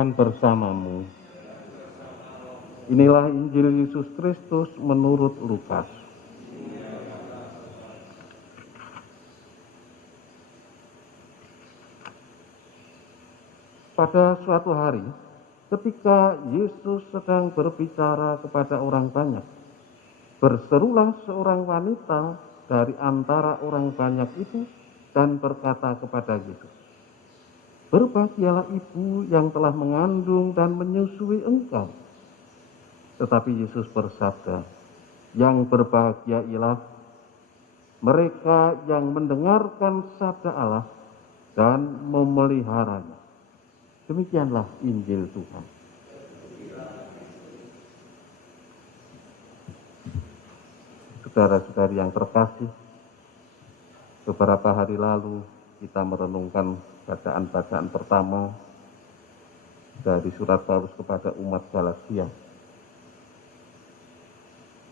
Tuhan bersamamu. Inilah Injil Yesus Kristus menurut Lukas. Pada suatu hari, ketika Yesus sedang berbicara kepada orang banyak, berserulah seorang wanita dari antara orang banyak itu dan berkata kepada Yesus, "Berbahagialah ibu yang telah mengandung dan menyusui engkau." Tetapi Yesus bersabda, "Yang berbahagia ialah mereka yang mendengarkan sabda Allah dan memeliharanya." Demikianlah Injil Tuhan. Saudara-saudari yang terkasih, beberapa hari lalu kita merenungkan bacaan-bacaan pertama dari surat Paulus kepada umat Galatia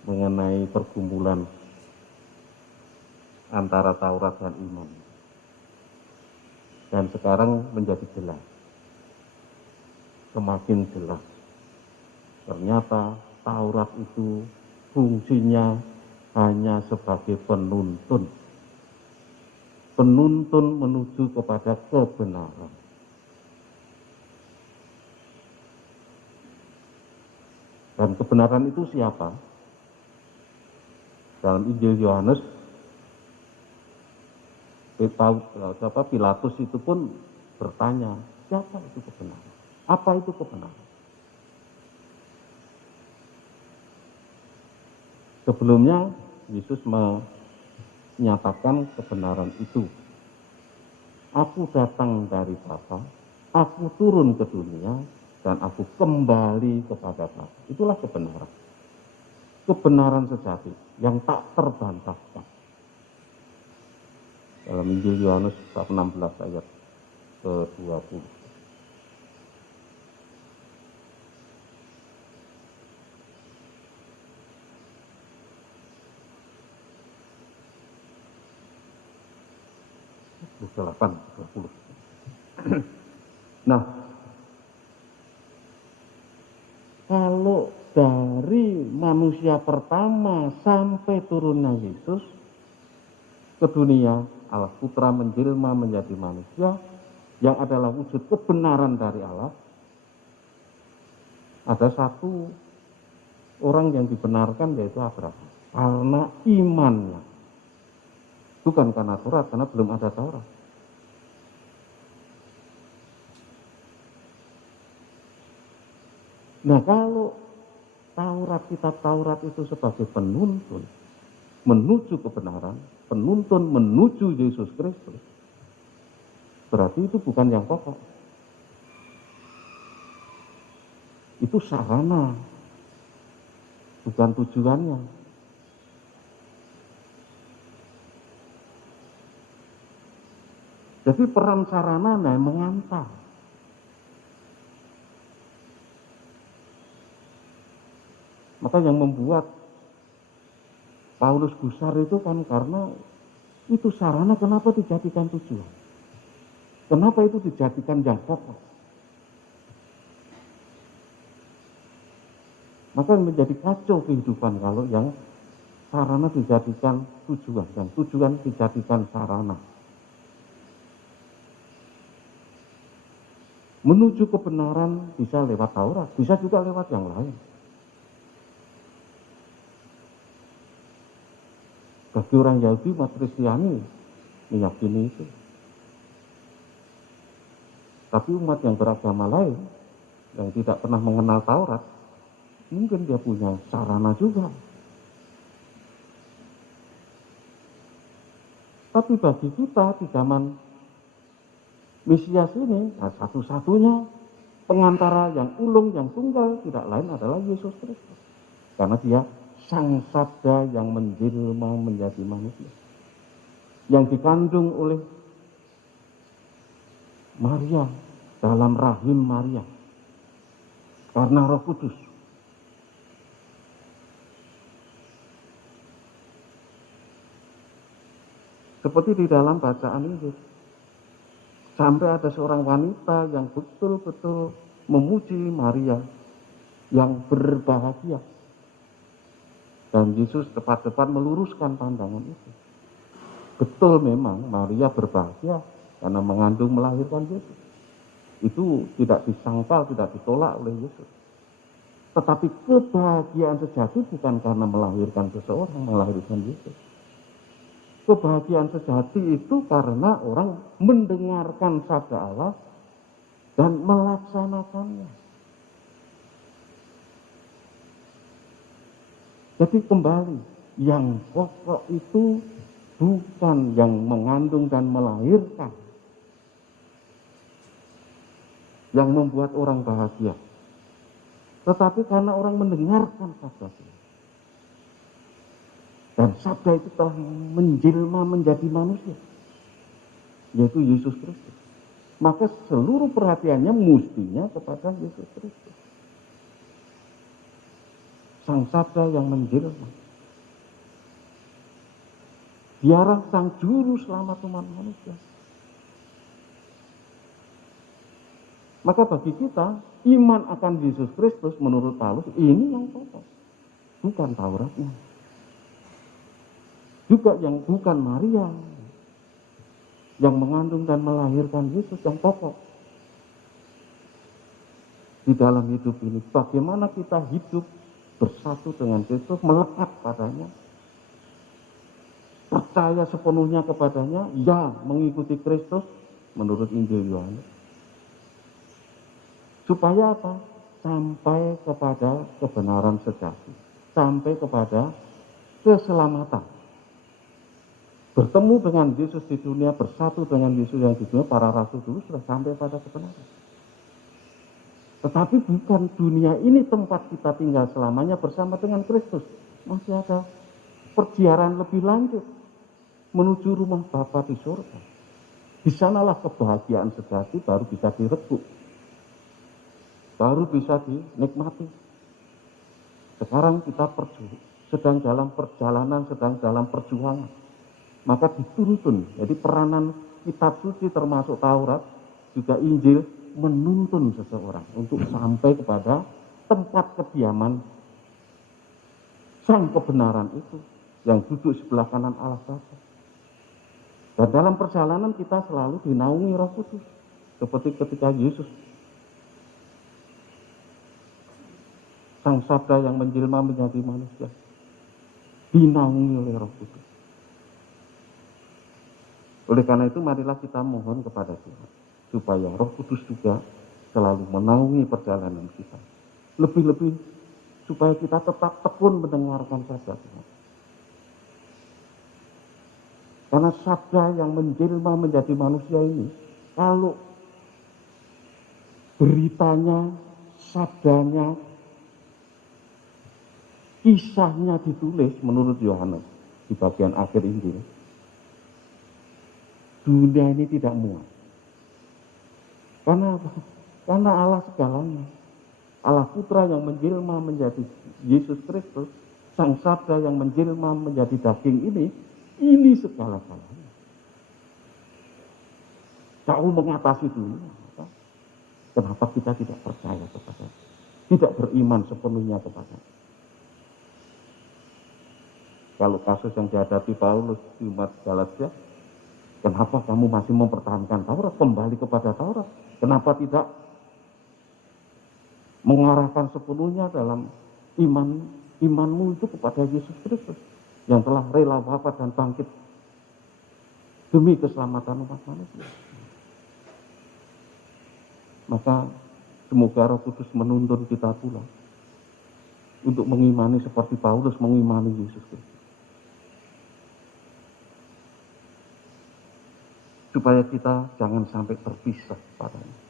mengenai pergumulan antara Taurat dan iman. Dan sekarang menjadi jelas, semakin jelas. Ternyata Taurat itu fungsinya hanya sebagai penuntun. Penuntun menuju kepada kebenaran. Dan kebenaran itu siapa? Dalam Injil Yohanes, Pilatus itu pun bertanya, siapa itu kebenaran? Apa itu kebenaran? Sebelumnya, Yesus menyatakan kebenaran itu. Aku datang dari Bapa, aku turun ke dunia, dan aku kembali kepada Bapa. Itulah kebenaran. Kebenaran sejati yang tak terbantahkan. Dalam Injil Yohanes bab 16 ayat ke-20. Nah, kalau dari manusia pertama sampai turunnya Yesus ke dunia, Allah Putra menjelma menjadi manusia yang adalah wujud kebenaran dari Allah. Ada satu orang yang dibenarkan, yaitu Abraham, karena imannya. Bukan karena Taurat, karena belum ada Taurat. Nah, kalau kitab Taurat itu sebagai penuntun menuju kebenaran, penuntun menuju Yesus Kristus, berarti itu bukan yang pokok. Itu sarana, bukan tujuannya. Jadi peran sarana yang mengantar. Maka yang membuat Paulus gusar itu kan karena itu sarana, kenapa dijadikan tujuan? Kenapa itu dijadikan yang pokok? Maka menjadi kacau kehidupan kalau yang sarana dijadikan tujuan, dan tujuan dijadikan sarana. Menuju kebenaran bisa lewat Taurat, bisa juga lewat yang lain. Bagi orang Yahudi, umat Kristiani meyakini itu. Tapi umat yang beragama lain, yang tidak pernah mengenal Taurat, mungkin dia punya sarana juga. Tapi bagi kita di zaman Mesias ini, nah satu-satunya pengantara yang ulung, yang tunggal, tidak lain adalah Yesus Kristus. Karena dia Sang Sabda yang menjelma menjadi manusia, yang dikandung oleh Maria dalam rahim Maria karena Roh Kudus. Seperti di dalam bacaan ini, sampai ada seorang wanita yang betul-betul memuji Maria yang berbahagia. Dan Yesus tepat-tepat meluruskan pandangan itu. Betul memang Maria berbahagia karena mengandung melahirkan Yesus. Itu tidak disangkal, tidak ditolak oleh Yesus. Tetapi kebahagiaan sejati bukan karena melahirkan seseorang, melahirkan Yesus. Kebahagiaan sejati itu karena orang mendengarkan sabda Allah dan melaksanakannya. Jadi kembali, yang pokok itu bukan yang mengandung dan melahirkan yang membuat orang bahagia, tetapi karena orang mendengarkan sabda Tuhan. Dan sabda itu telah menjelma menjadi manusia, yaitu Yesus Kristus. Maka seluruh perhatiannya mestinya kepada Yesus Kristus, sang sabda yang menjelma. Dialah sang juru selamat umat manusia. Maka bagi kita, iman akan Yesus Kristus menurut Paulus ini yang pokok, bukan Tauratnya. Juga yang bukan Maria yang mengandung dan melahirkan Yesus yang pokok. Di dalam hidup ini, bagaimana kita hidup bersatu dengan Kristus, melekat padanya, percaya sepenuhnya kepadanya, ya mengikuti Kristus menurut Injil Yohanes. Supaya apa? Sampai kepada kebenaran sejati, sampai kepada keselamatan. Bertemu dengan Yesus di dunia, bersatu dengan Yesus yang di dunia, para rasul dulu sudah sampai pada kebenaran. Tetapi bukan dunia ini tempat kita tinggal selamanya bersama dengan Kristus. Masih ada perjalanan lebih lanjut menuju rumah Bapa di surga. Di sanalah kebahagiaan sejati baru bisa direbut, baru bisa dinikmati. Sekarang kita sedang dalam perjalanan, sedang dalam perjuangan. Maka dituntun, jadi peranan kitab suci termasuk Taurat, juga Injil, menuntun seseorang untuk sampai kepada tempat kediaman sang kebenaran itu yang duduk sebelah kanan Allah Bapa. Dan dalam perjalanan kita selalu dinaungi Roh Kudus, seperti ketika Yesus, sang sabda yang menjelma menjadi manusia, dinaungi oleh Roh Kudus. Oleh karena itu marilah kita mohon kepada Tuhan supaya Roh Kudus juga selalu menaungi perjalanan kita. Lebih-lebih supaya kita tetap tekun mendengarkan sabda Tuhan. Karena sabda yang menjelma menjadi manusia ini, kalau beritanya, sabdanya, kisahnya ditulis menurut Yohanes di bagian akhir Injil, dunia ini tidak muat. Karena apa? Karena Allah segalanya. Allah Putra yang menjelma menjadi Yesus Kristus, sang sabda yang menjelma menjadi daging ini segala-galanya. Jauh mengatasi dunia. Kenapa kita tidak percaya kepada, tidak beriman sepenuhnya kepada? Kalau kasus yang dihadapi Paulus di umat Galatia, kenapa kamu masih mempertahankan Taurat, kembali kepada Taurat? Kenapa tidak mengarahkan sepenuhnya dalam imanmu itu kepada Yesus Kristus yang telah rela wafat dan bangkit demi keselamatan umat manusia? Maka semoga Roh Kudus menuntun kita pula untuk mengimani seperti Paulus mengimani Yesus Kristus, supaya kita jangan sampai terpisah padanya.